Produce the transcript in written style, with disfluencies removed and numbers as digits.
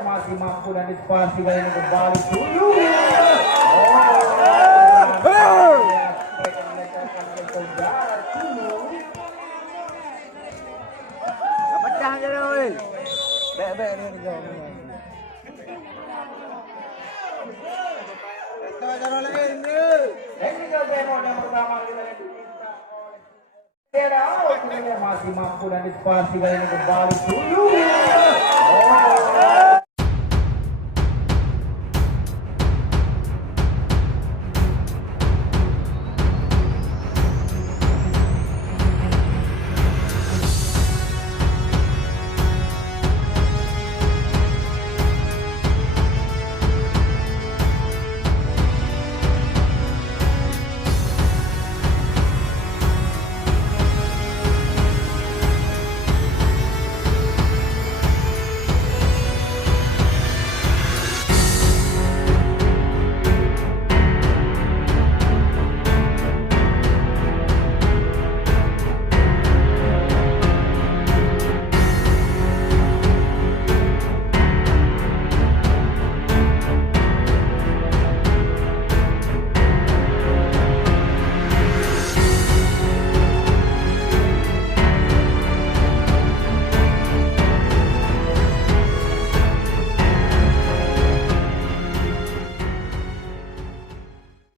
masih mampu dan disparasi kali ini kembali dulu. Pecah je dah weh. Baik-baik dia jauh. Kita cara lain ni. Ini demo yang pertama kita masih mampu dan disparasi kali ini kembali dulu.